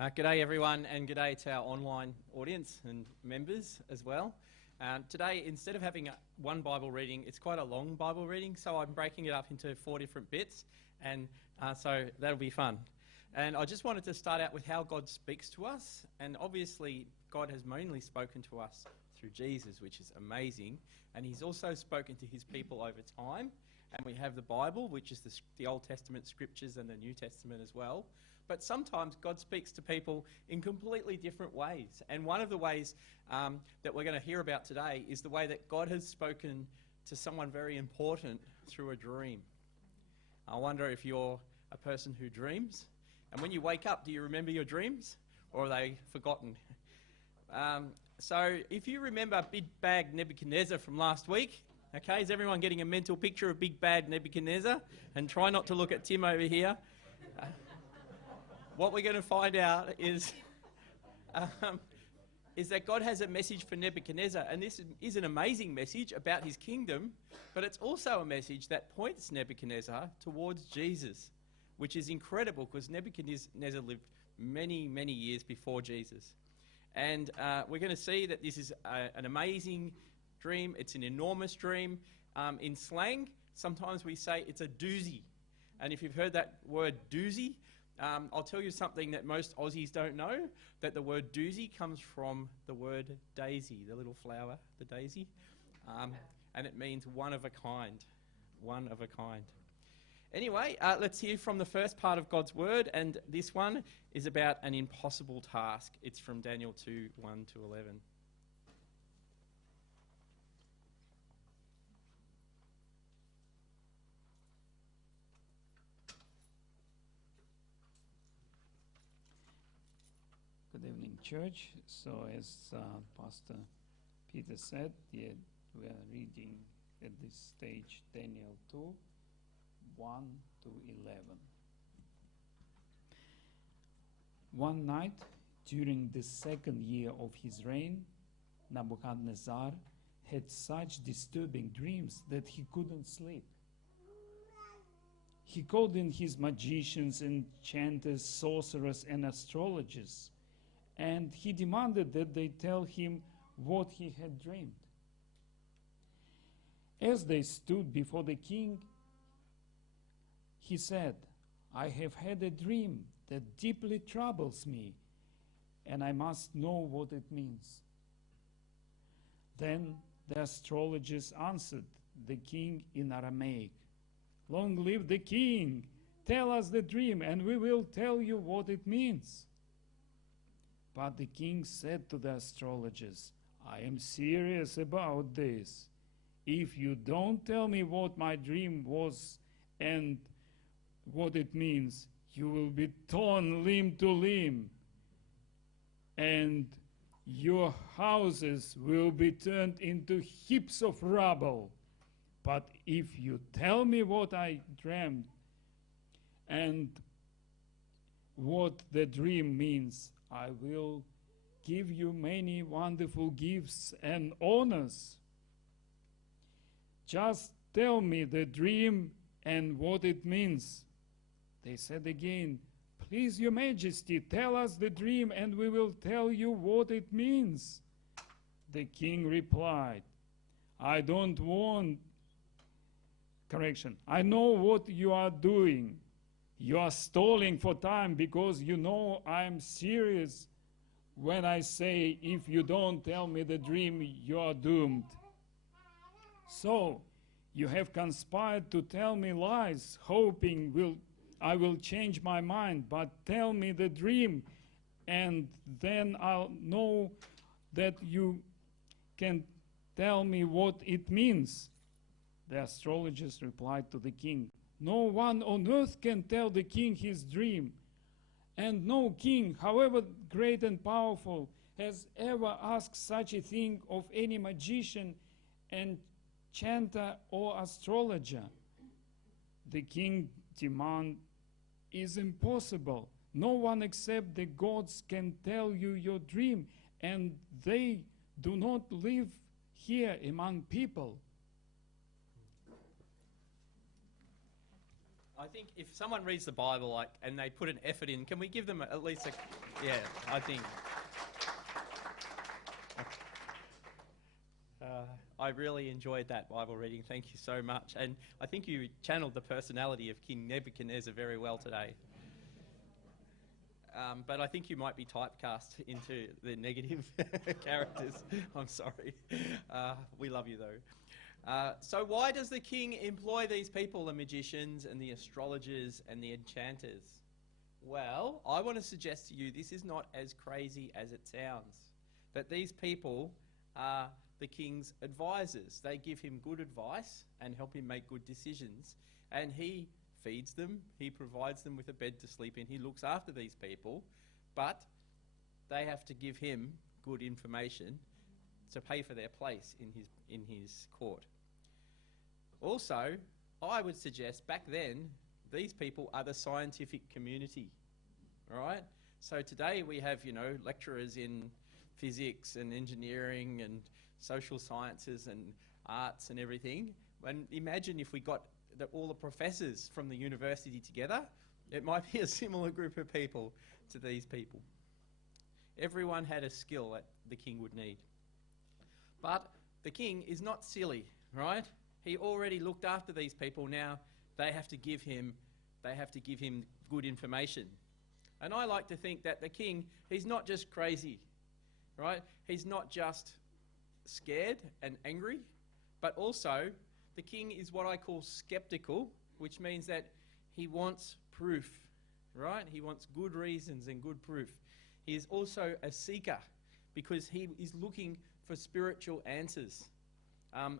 G'day everyone, and g'day to our online audience and members as well. Today, instead of having one Bible reading, it's quite a long Bible reading, so I'm breaking it up into 4 different bits, and so that'll be fun. And I just wanted to start out with how God speaks to us, and obviously God has mainly spoken to us through Jesus, which is amazing, and he's also spoken to his people over time, and we have the Bible, which is the Old Testament scriptures and the New Testament as well. But sometimes God speaks to people in completely different ways. And one of the ways that we're going to hear about today is the way that God has spoken to someone very important through a dream. I wonder if you're a person who dreams. And when you wake up, do you remember your dreams? Or are they forgotten? So if you remember Big Bad Nebuchadnezzar from last week, okay, is everyone getting a mental picture of Big Bad Nebuchadnezzar? And try not to look at Tim over here. What we're going to find out is that God has a message for Nebuchadnezzar, and this is an amazing message about his kingdom, but it's also a message that points Nebuchadnezzar towards Jesus, which is incredible because Nebuchadnezzar lived many, many years before Jesus. And we're going to see that this is an amazing dream. It's an enormous dream. In slang, sometimes we say it's a doozy. And if you've heard that word doozy, I'll tell you something that most Aussies don't know, that the word doozy comes from the word daisy, the little flower, the daisy, and it means one of a kind, one of a kind. Anyway, let's hear from the first part of God's word, and this one is about an impossible task. It's from Daniel 2, 1 to 11. Good evening, church. So as Pastor Peter said, we are reading at this stage Daniel 2, 1 to 11. One night during the second year of his reign, Nebuchadnezzar had such disturbing dreams that he couldn't sleep. He called in his magicians, enchanters, sorcerers, and astrologers, and he demanded that they tell him what he had dreamed. As they stood before the king, he said, "I have had a dream that deeply troubles me, and I must know what it means." Then the astrologers answered the king in Aramaic, "Long live the king! Tell us the dream, and we will tell you what it means." But the king said to the astrologers, "I am serious about this. If you don't tell me what my dream was and what it means, you will be torn limb to limb, and your houses will be turned into heaps of rubble. But if you tell me what I dreamed and what the dream means, I will give you many wonderful gifts and honors. Just tell me the dream and what it means." They said again, "Please, your majesty, tell us the dream and we will tell you what it means." The king replied, I know what you are doing. You are stalling for time because you know I am serious when I say if you don't tell me the dream, you are doomed. So you have conspired to tell me lies, hoping I will change my mind, but tell me the dream, and then I'll know that you can tell me what it means. The astrologers replied to the king, "No one on earth can tell the king his dream, and no king, however great and powerful, has ever asked such a thing of any magician, enchanter, or astrologer. The king's demand is impossible. No one except the gods can tell you your dream, and they do not live here among people." I think if someone reads the Bible and they put an effort in, can we give them at least a... Yeah, I think... I really enjoyed that Bible reading. Thank you so much. And I think you channeled the personality of King Nebuchadnezzar very well today. But I think you might be typecast into the negative characters. I'm sorry. We love you, though. So why does the king employ these people, the magicians and the astrologers and the enchanters? Well, I want to suggest to you this is not as crazy as it sounds. That these people are the king's advisors. They give him good advice and help him make good decisions. And he feeds them, he provides them with a bed to sleep in, he looks after these people, but they have to give him good information to pay for their place in his court. Also, I would suggest back then, these people are the scientific community, all right? So today we have, lecturers in physics and engineering and social sciences and arts and everything. And imagine if we got all the professors from the university together, it might be a similar group of people to these people. Everyone had a skill that the king would need. But the king is not silly, right? He already looked after these people. Now they have to give him good information. And I like to think that the king, he's not just crazy, right? He's not just scared and angry, but also the king is what I call skeptical, which means that he wants proof, right? He wants good reasons and good proof. He is also a seeker because he is looking for spiritual answers.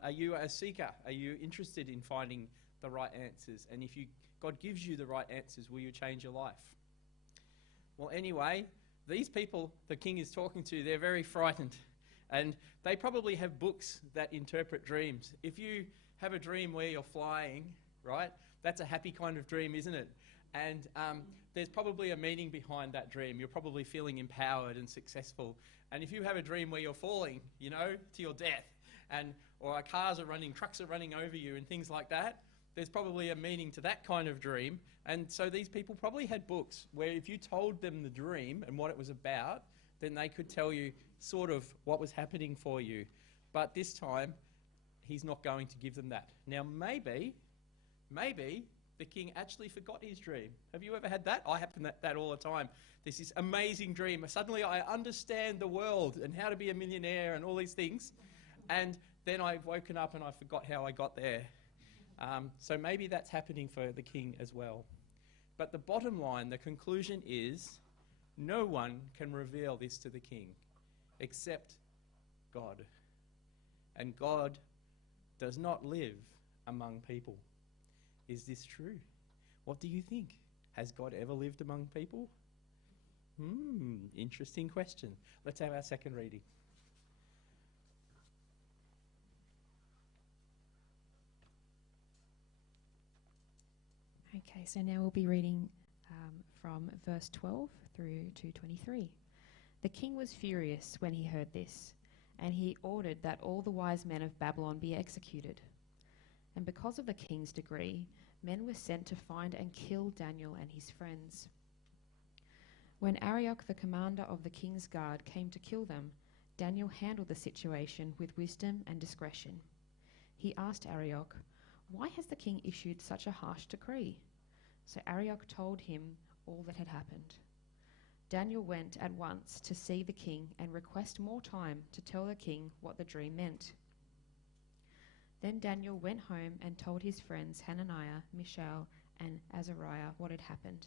Are you a seeker? Are you interested in finding the right answers? And if God gives you the right answers, will you change your life? Well, anyway, these people the king is talking to, they're very frightened. And they probably have books that interpret dreams. If you have a dream where you're flying, right, that's a happy kind of dream, isn't it? And there's probably a meaning behind that dream. You're probably feeling empowered and successful. And if you have a dream where you're falling, to your death, or cars are running, trucks are running over you and things like that, there's probably a meaning to that kind of dream. And so these people probably had books where if you told them the dream and what it was about, then they could tell you sort of what was happening for you. But this time, he's not going to give them that. Now, maybe the king actually forgot his dream. Have you ever had that? I happen that all the time. There's this amazing dream. Suddenly I understand the world and how to be a millionaire and all these things. And then I've woken up and I forgot how I got there. So maybe that's happening for the king as well. But the bottom line, the conclusion is, no one can reveal this to the king except God. And God does not live among people. Is this true? What do you think? Has God ever lived among people? Interesting question. Let's have our second reading. Okay, so now we'll be reading from verse 12 through to 23. The king was furious when he heard this, and he ordered that all the wise men of Babylon be executed. And because of the king's decree, men were sent to find and kill Daniel and his friends. When Arioch, the commander of the king's guard, came to kill them, Daniel handled the situation with wisdom and discretion. He asked Arioch, "Why has the king issued such a harsh decree?" So Arioch told him all that had happened. Daniel went at once to see the king and request more time to tell the king what the dream meant. Then Daniel went home and told his friends Hananiah, Mishael, and Azariah what had happened.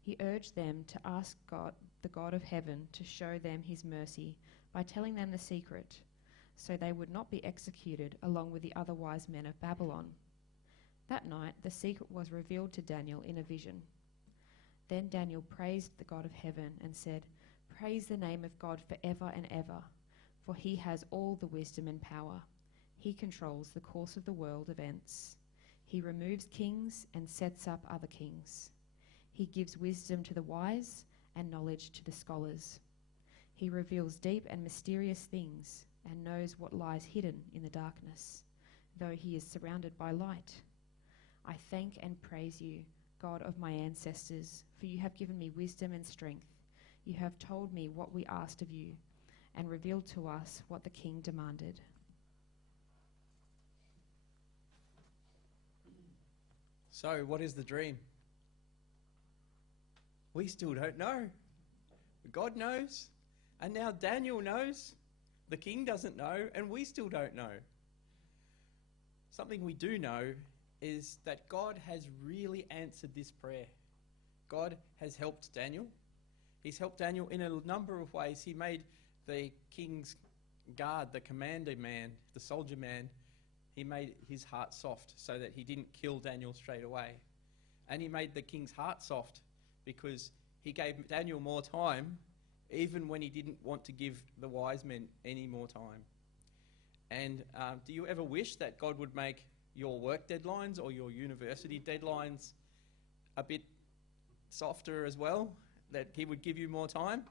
He urged them to ask God, the God of heaven, to show them his mercy by telling them the secret, so they would not be executed along with the other wise men of Babylon. That night the secret was revealed to Daniel in a vision. Then Daniel praised the God of heaven and said, "Praise the name of God forever and ever, for he has all the wisdom and power. He controls the course of the world events. He removes kings and sets up other kings. He gives wisdom to the wise and knowledge to the scholars. He reveals deep and mysterious things and knows what lies hidden in the darkness, though he is surrounded by light. I thank and praise you, God of my ancestors, for you have given me wisdom and strength. You have told me what we asked of you, and revealed to us what the king demanded. So, what is the dream? We still don't know. God knows, and now Daniel knows. The king doesn't know, and we still don't know. Something we do know is that God has really answered this prayer. God has helped Daniel. He's helped Daniel in a number of ways. He made the king's guard, the commander man, the soldier man, he made his heart soft so that he didn't kill Daniel straight away. And he made the king's heart soft because he gave Daniel more time, even when he didn't want to give the wise men any more time. And do you ever wish that God would make your work deadlines or your university deadlines a bit softer as well? That he would give you more time?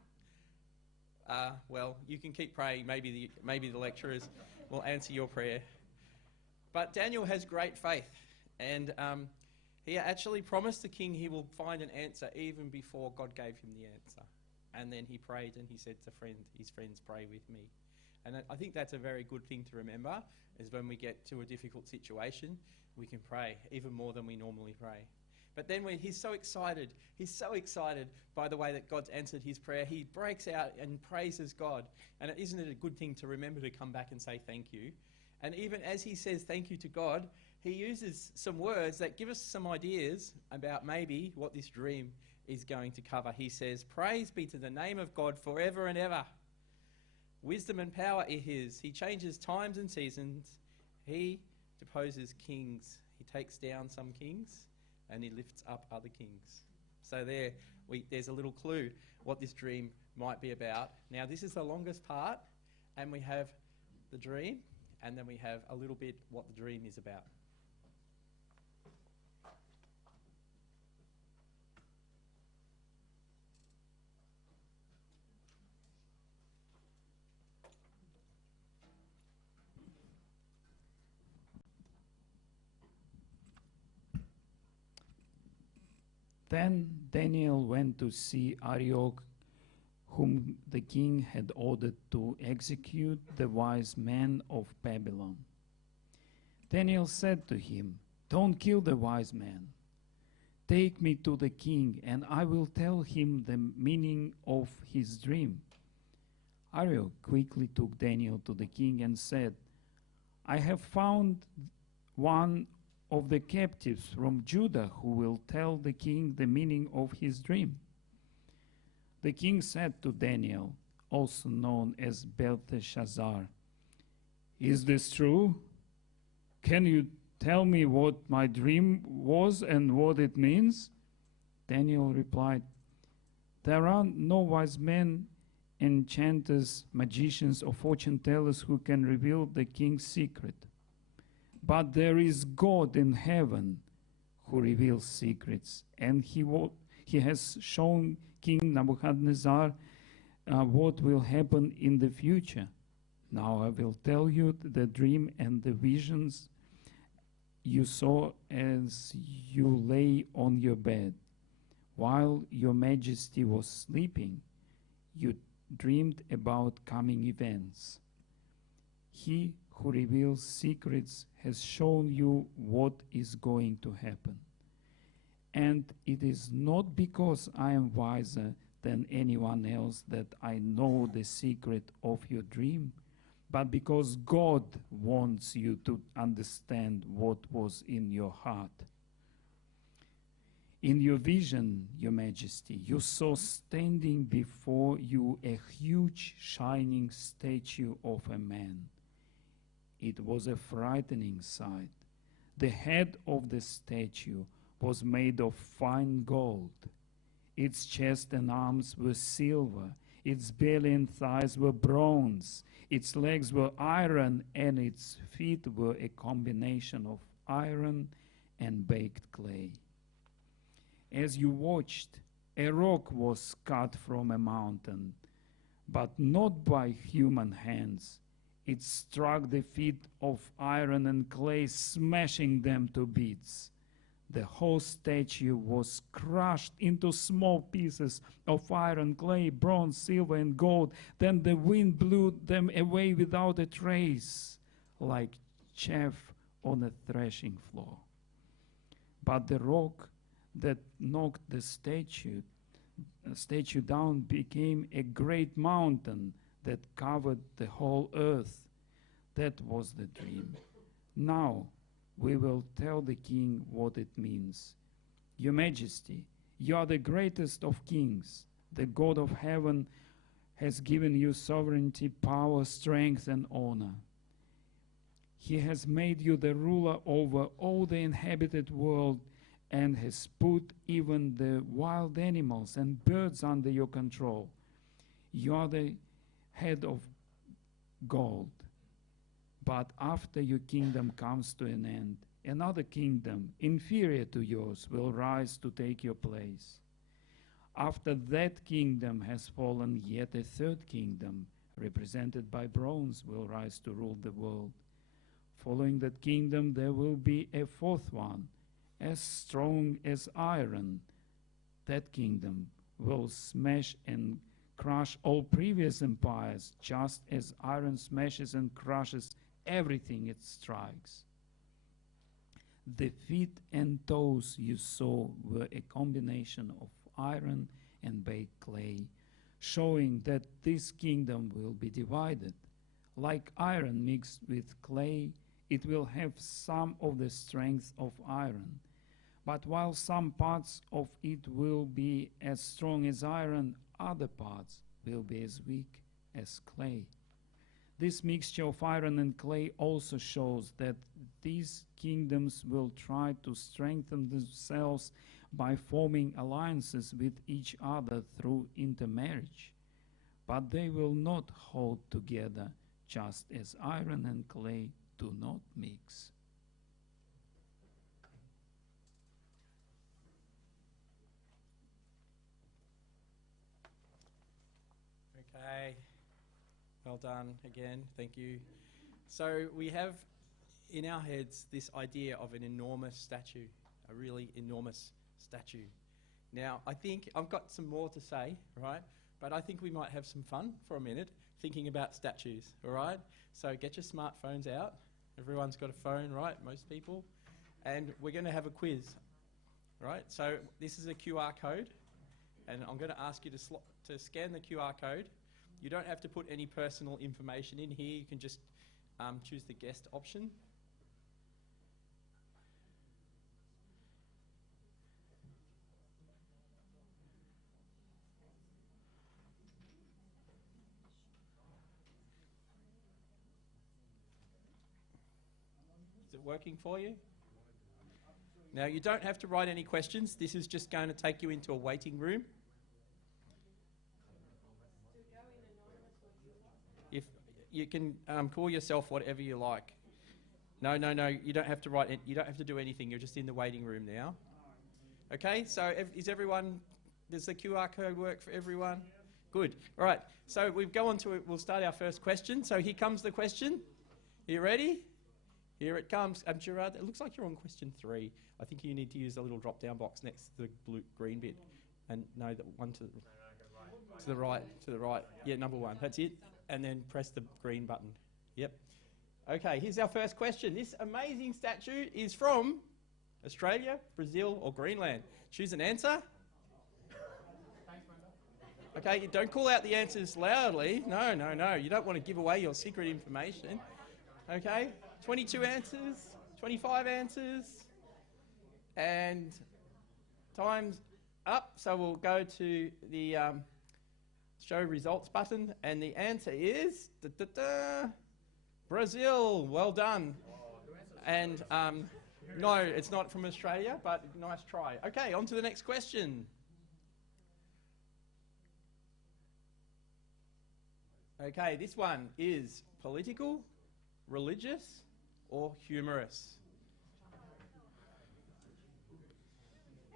Well, you can keep praying. Maybe the lecturers will answer your prayer. But Daniel has great faith, and he actually promised the king he will find an answer even before God gave him the answer. And then he prayed and he said to his friends, pray with me. And I think that's a very good thing to remember, is when we get to a difficult situation, we can pray even more than we normally pray. But then when he's so excited by the way that God's answered his prayer, he breaks out and praises God. And isn't it a good thing to remember to come back and say thank you? And even as he says thank you to God, he uses some words that give us some ideas about maybe what this dream is going to cover. He says, praise be to the name of God forever and ever. Wisdom and power are his. He changes times and seasons. He deposes kings. He takes down some kings and he lifts up other kings. So there's a little clue what this dream might be about. Now, this is the longest part, and we have the dream, and then we have a little bit what the dream is about. Then Daniel went to see Arioch, whom the king had ordered to execute the wise men of Babylon. Daniel said to him, don't kill the wise man. Take me to the king, and I will tell him the meaning of his dream. Arioch quickly took Daniel to the king and said, I have found one of the captives from Judah who will tell the king the meaning of his dream. The king said to Daniel, also known as Belteshazzar, is this true? Can you tell me what my dream was and what it means? Daniel replied, there are no wise men, enchanters, magicians, or fortune tellers who can reveal the king's secret. But there is God in heaven who reveals secrets, and he has shown King Nebuchadnezzar what will happen in the future. Now I will tell you the dream and the visions you saw as you lay on your bed. While your majesty was sleeping, you dreamed about coming events. He who reveals secrets has shown you what is going to happen. And it is not because I am wiser than anyone else that I know the secret of your dream, but because God wants you to understand what was in your heart. In your vision, your majesty, you saw standing before you a huge shining statue of a man. It was a frightening sight. The head of the statue was made of fine gold. Its chest and arms were silver. Its belly and thighs were bronze. Its legs were iron, and its feet were a combination of iron and baked clay. As you watched, a rock was cut from a mountain, but not by human hands. It struck the feet of iron and clay, smashing them to bits. The whole statue was crushed into small pieces of iron, clay, bronze, silver, and gold. Then the wind blew them away without a trace, like chaff on a threshing floor. But the rock that knocked the statue down became a great mountain that covered the whole earth. That was the dream. Now we will tell the king what it means. Your Majesty, you are the greatest of kings. The God of heaven has given you sovereignty, power, strength, and honor. He has made you the ruler over all the inhabited world and has put even the wild animals and birds under your control. You are the head of gold. But after your kingdom comes to an end, another kingdom inferior to yours will rise to take your place. After that kingdom has fallen, yet a third kingdom, represented by bronze, will rise to rule the world. Following that kingdom, there will be a fourth one, as strong as iron. That kingdom will smash and crush all previous empires, just as iron smashes and crushes everything it strikes. The feet and toes you saw were a combination of iron and baked clay, showing that this kingdom will be divided. Like iron mixed with clay, it will have some of the strength of iron. But while some parts of it will be as strong as iron, other parts will be as weak as clay. This mixture of iron and clay also shows that these kingdoms will try to strengthen themselves by forming alliances with each other through intermarriage. But they will not hold together, just as iron and clay do not mix. Okay. Well done again, thank you. So we have in our heads this idea of an enormous statue, a really enormous statue. Now, I think I've got some more to say, right? But I think we might have some fun for a minute thinking about statues, all right? So get your smartphones out. Everyone's got a phone, right? Most people. And we're going to have a quiz, right? So this is a QR code, and I'm going to ask you to scan the QR code. You don't have to put any personal information in here. You can just choose the guest option. Is it working for you? Now, you don't have to write any questions. This is just going to take you into a waiting room. If you can call yourself whatever you like. No, you don't have to write it. You don't have to do anything. You're just in the waiting room now. Okay, so is everyone, does the QR code work for everyone? Good. All right, so we'll go on to it. We'll start our first question. So here comes the question. Are you ready? Here it comes. Gerard, it looks like you're on question 3. I think you need to use the little drop-down box next to the green bit. And no, the one to the right. Yeah, number 1. That's it. And then press the green button. Yep. Okay, here's our first question. This amazing statue is from Australia, Brazil, or Greenland. Choose an answer. Okay, don't call out the answers loudly. No. You don't want to give away your secret information. Okay, 22 answers, 25 answers, and time's up. So we'll go to the show results button, and the answer is Brazil. Well done. And no, it's not from Australia, but nice try. Okay, on to the next question. Okay, this one is political, religious, or humorous?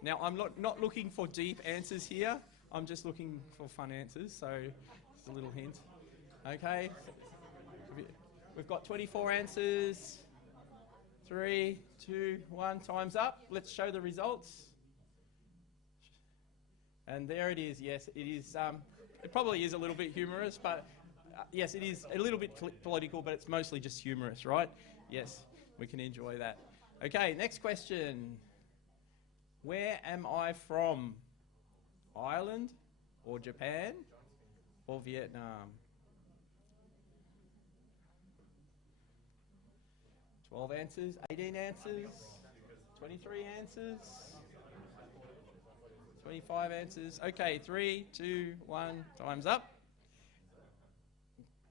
Now, I'm not looking for deep answers here. I'm just looking for fun answers, so just a little hint. Okay, we've got 24 answers, 3, 2, 1, time's up. Let's show the results. And there it is. Yes, it is. It probably is a little bit humorous, but yes, it is a little bit political, but it's mostly just humorous, right? Yes, we can enjoy that. Okay, next question. Where am I from? Ireland or Japan or Vietnam? 12 answers, 18 answers, 23 answers, 25 answers. Okay, 3, 2, 1, time's up.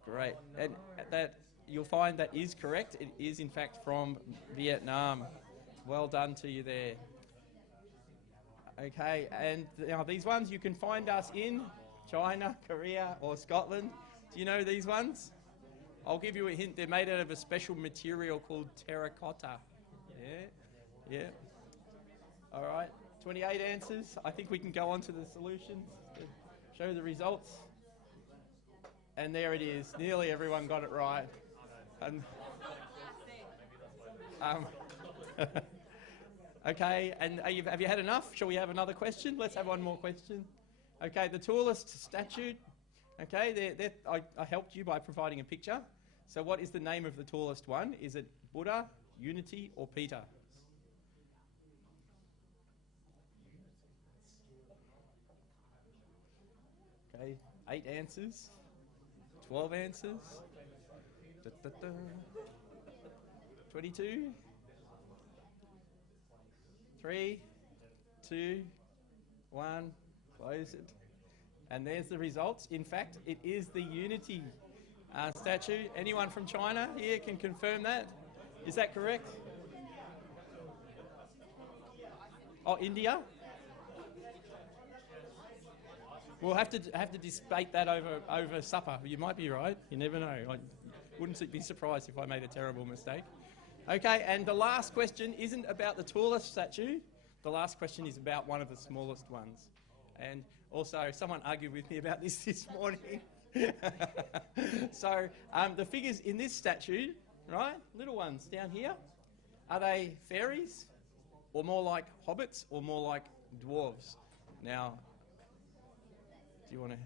Great. And that you'll find that is correct. It is in fact from Vietnam. Well done to you there. Okay, and now these ones you can find us in China, Korea or Scotland. Do you know these ones? I'll give you a hint. They're made out of a special material called terracotta. Yeah. All right, 28 answers. I think we can go on to the solutions to show the results. And there it is. Nearly everyone got it right. And, okay, and have you had enough? Shall we have another question? Let's have one more question. Okay, the tallest statue. Okay, I helped you by providing a picture. So what is the name of the tallest one? Is it Buddha, Unity, or Peter? Okay, 8 answers, 12 answers, 22, 3, 2, 1, close it. And there's the results. In fact, it is the Unity statue. Anyone from China here can confirm that? Is that correct? Oh, India? We'll have to debate that over supper. You might be right. You never know. I wouldn't be surprised if I made a terrible mistake. Okay, and the last question isn't about the tallest statue. The last question is about one of the smallest ones. And also, someone argued with me about this morning. So, the figures in this statue, right, little ones down here, are they fairies, or more like hobbits, or more like dwarves? Now, do you want to?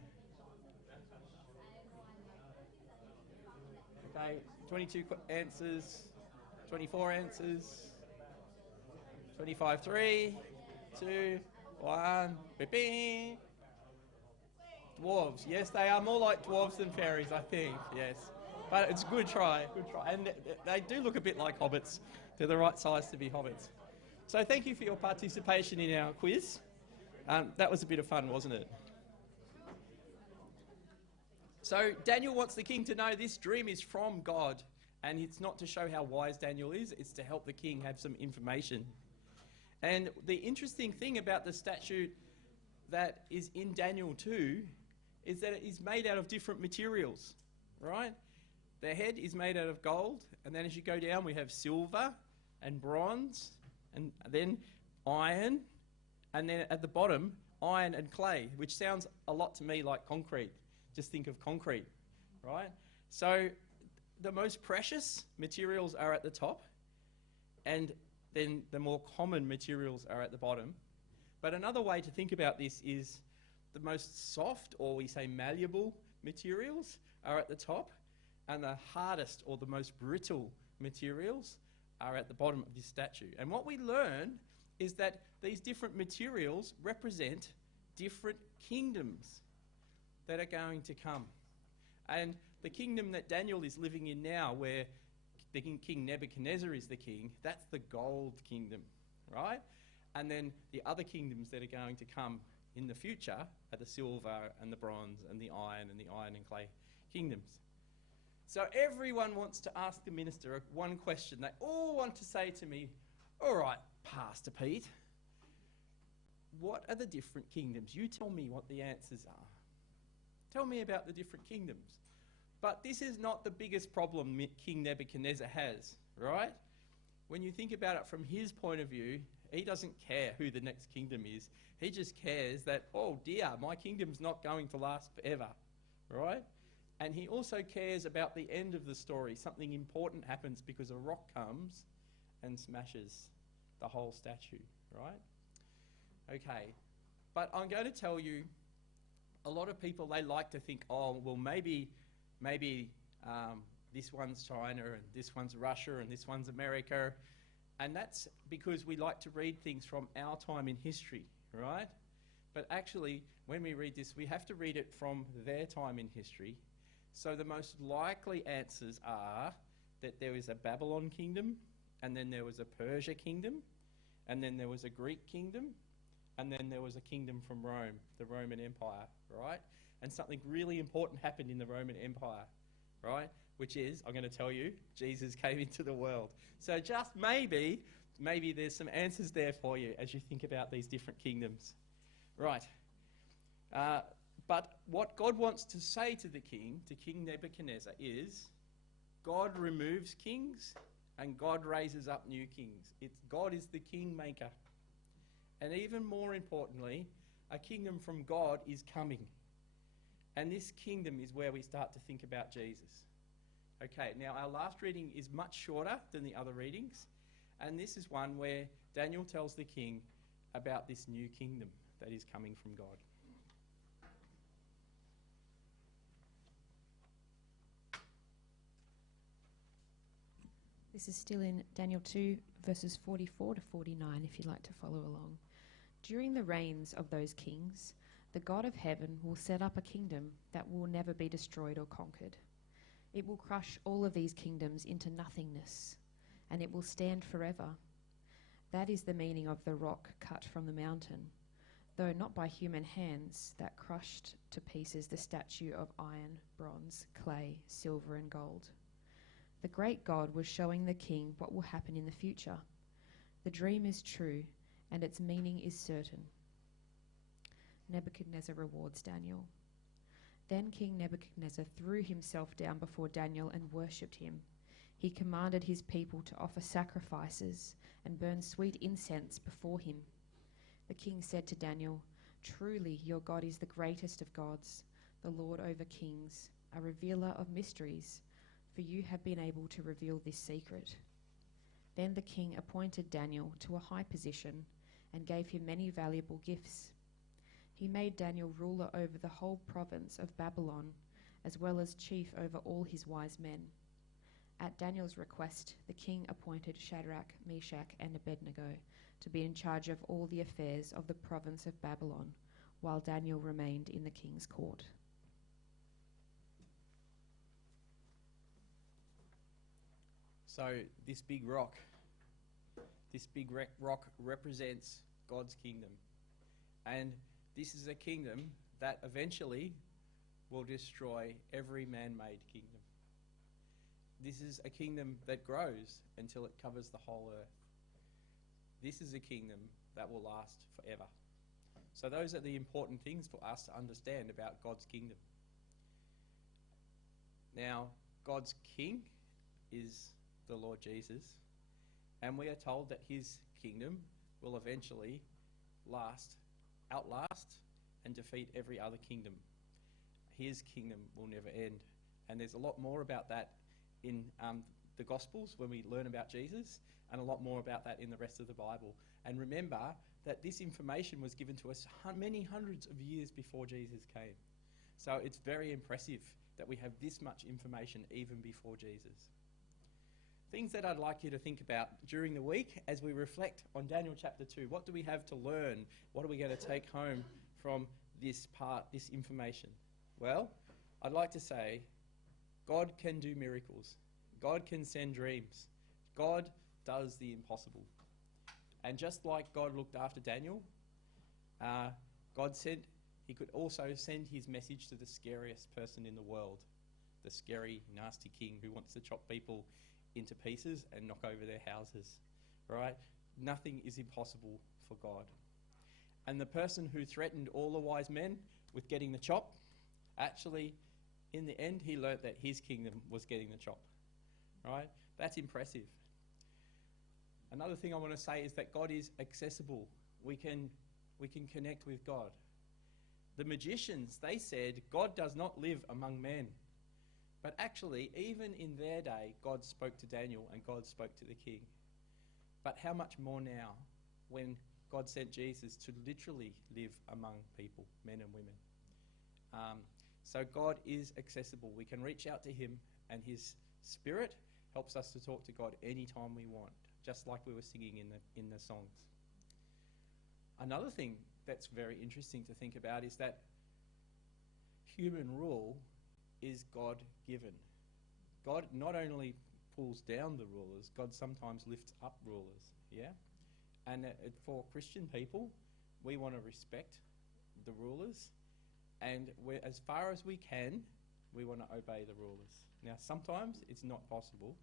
Okay, 22 answers, 24 answers, 25, 3, 2, 1, beep. Dwarves, yes, they are more like dwarves than fairies, I think, yes. But it's a good try. And they do look a bit like hobbits. They're the right size to be hobbits. So thank you for your participation in our quiz. That was a bit of fun, wasn't it? So Daniel wants the king to know this dream is from God, and it's not to show how wise Daniel is, it's to help the king have some information. And the interesting thing about the statue that is in Daniel 2 is that it is made out of different materials, right? The head is made out of gold, and then as you go down we have silver and bronze, and then iron, and then at the bottom, iron and clay, which sounds a lot to me like concrete. Just think of concrete, right? So the most precious materials are at the top, and then the more common materials are at the bottom. But another way to think about this is the most soft, or we say malleable, materials are at the top, and the hardest or the most brittle materials are at the bottom of this statue. And what we learn is that these different materials represent different kingdoms that are going to come. And the kingdom that Daniel is living in now, where the King Nebuchadnezzar is the king, that's the gold kingdom, right? And then the other kingdoms that are going to come in the future are the silver and the bronze and the iron and clay kingdoms. So everyone wants to ask the minister one question. They all want to say to me, all right, Pastor Pete, what are the different kingdoms? You tell me what the answers are. Tell me about the different kingdoms. But this is not the biggest problem King Nebuchadnezzar has, right? When you think about it from his point of view, he doesn't care who the next kingdom is. He just cares that, oh dear, my kingdom's not going to last forever, right? And he also cares about the end of the story. Something important happens because a rock comes and smashes the whole statue, right? Okay, but I'm going to tell you, a lot of people, they like to think, oh, well, maybe this one's China and this one's Russia and this one's America. And that's because we like to read things from our time in history, right? But actually, when we read this, we have to read it from their time in history. So the most likely answers are that there was a Babylon kingdom, and then there was a Persia kingdom, and then there was a Greek kingdom, and then there was a kingdom from Rome, the Roman Empire, right? And something really important happened in the Roman Empire, right? Which is, I'm going to tell you, Jesus came into the world. So just maybe there's some answers there for you as you think about these different kingdoms. Right. But what God wants to say to the king, to King Nebuchadnezzar, is God removes kings and God raises up new kings. God is the king maker. And even more importantly, a kingdom from God is coming. And this kingdom is where we start to think about Jesus. Okay, now our last reading is much shorter than the other readings. And this is one where Daniel tells the king about this new kingdom that is coming from God. This is still in Daniel 2, verses 44 to 49, if you'd like to follow along. During the reigns of those kings, the God of heaven will set up a kingdom that will never be destroyed or conquered. It will crush all of these kingdoms into nothingness, and it will stand forever. That is the meaning of the rock cut from the mountain, though not by human hands, that crushed to pieces the statue of iron, bronze, clay, silver, and gold. The great God was showing the king what will happen in the future. The dream is true, and its meaning is certain. Nebuchadnezzar rewards Daniel. Then King Nebuchadnezzar threw himself down before Daniel and worshipped him. He commanded his people to offer sacrifices and burn sweet incense before him. The king said to Daniel, "Truly your God is the greatest of gods, the Lord over kings, a revealer of mysteries, for you have been able to reveal this secret." Then the king appointed Daniel to a high position and gave him many valuable gifts. He made Daniel ruler over the whole province of Babylon, as well as chief over all his wise men. At Daniel's request, the king appointed Shadrach, Meshach, and Abednego to be in charge of all the affairs of the province of Babylon, while Daniel remained in the king's court. So this big rock represents God's kingdom. And this is a kingdom that eventually will destroy every man-made kingdom. This is a kingdom that grows until it covers the whole earth. This is a kingdom that will last forever. So those are the important things for us to understand about God's kingdom. Now, God's king is the Lord Jesus, and we are told that his kingdom will eventually outlast and defeat every other kingdom. His kingdom will never end. And there's a lot more about that in the Gospels when we learn about Jesus, and a lot more about that in the rest of the Bible. And remember that this information was given to us many hundreds of years before Jesus came. So it's very impressive that we have this much information even before Jesus. Things that I'd like you to think about during the week as we reflect on Daniel chapter 2. What do we have to learn? What are we going to take home from this information? Well, I'd like to say God can do miracles. God can send dreams. God does the impossible. And just like God looked after Daniel, God said he could also send his message to the scariest person in the world, the scary, nasty king who wants to chop people into pieces and knock over their houses, right? Nothing is impossible for God. And the person who threatened all the wise men with getting the chop, actually, in the end, he learnt that his kingdom was getting the chop, right? That's impressive. Another thing I want to say is that God is accessible. We can connect with God. The magicians, they said, God does not live among men. But actually, even in their day, God spoke to Daniel and God spoke to the king. But how much more now when God sent Jesus to literally live among people, men and women. So God is accessible. We can reach out to him, and his Spirit helps us to talk to God anytime we want, just like we were singing in the songs. Another thing that's very interesting to think about is that human rule is God-given. God not only pulls down the rulers, God sometimes lifts up rulers, yeah? And for Christian people, we want to respect the rulers, and as far as we can, we want to obey the rulers. Now, sometimes it's not possible,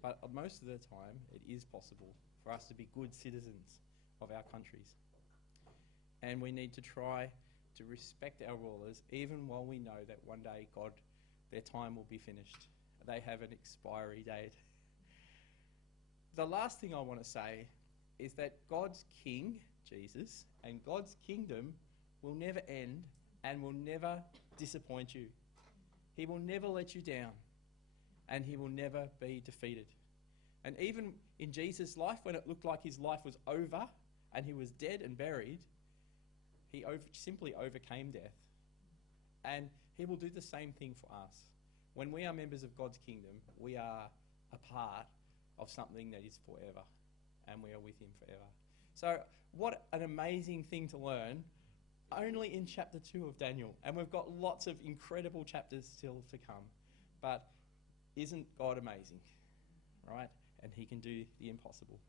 but most of the time it is possible for us to be good citizens of our countries. And we need to try to respect our rulers, even while we know that one day their time will be finished. They have an expiry date. The last thing I want to say is that God's King, Jesus, and God's kingdom will never end and will never disappoint you. He will never let you down, and he will never be defeated. And even in Jesus' life, when it looked like his life was over and he was dead and buried, he simply overcame death. And he will do the same thing for us. When we are members of God's kingdom, we are a part of something that is forever, and we are with him forever. So what an amazing thing to learn only in chapter 2 of Daniel. And we've got lots of incredible chapters still to come. But isn't God amazing, right? And he can do the impossible.